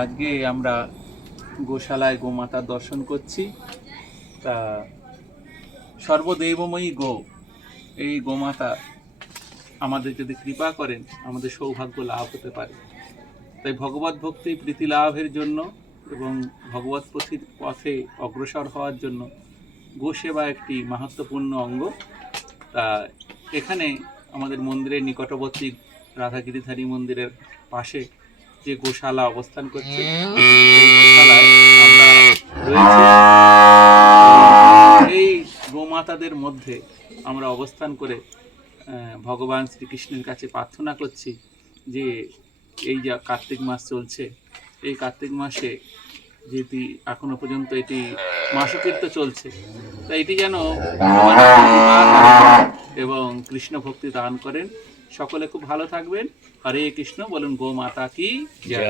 আজকে আমরা গোশালায় গোমাতার দর্শন করছি। তা সর্বদেবময়ী গো, এই গোমাতা আমাদের যদি কৃপা করেন আমাদের সৌভাগ্য লাভ হতে পারে। তাই ভগবত ভক্তি প্রীতি লাভের জন্য এবং ভগবত পথে অগ্রসর হওয়ার জন্য গোসেবা একটি মাহাত্ম্যপূর্ণ অঙ্গ। তা এখানে আমাদের মন্দিরের নিকটবর্তী রাধাগিরিধারী মন্দিরের পাশে যে গোশালা অবস্থান করছে সেই গোশালায় আমরা রয়েছি। এই গোমাতাদের মধ্যে আমরা অবস্থান করে ভগবান শ্রীকৃষ্ণের কাছে প্রার্থনা করছি যে এই যে কার্তিক মাস চলছে, এই কার্তিক মাসে যেটি এখনো পর্যন্ত এটি মাসকীর্ত চলছে, তাই এটি যেন এবং কৃষ্ণ ভক্তি দান করেন। সকলে খুব ভালো থাকবেন। হরে কৃষ্ণ। বলুন গো মাতা কি জয়।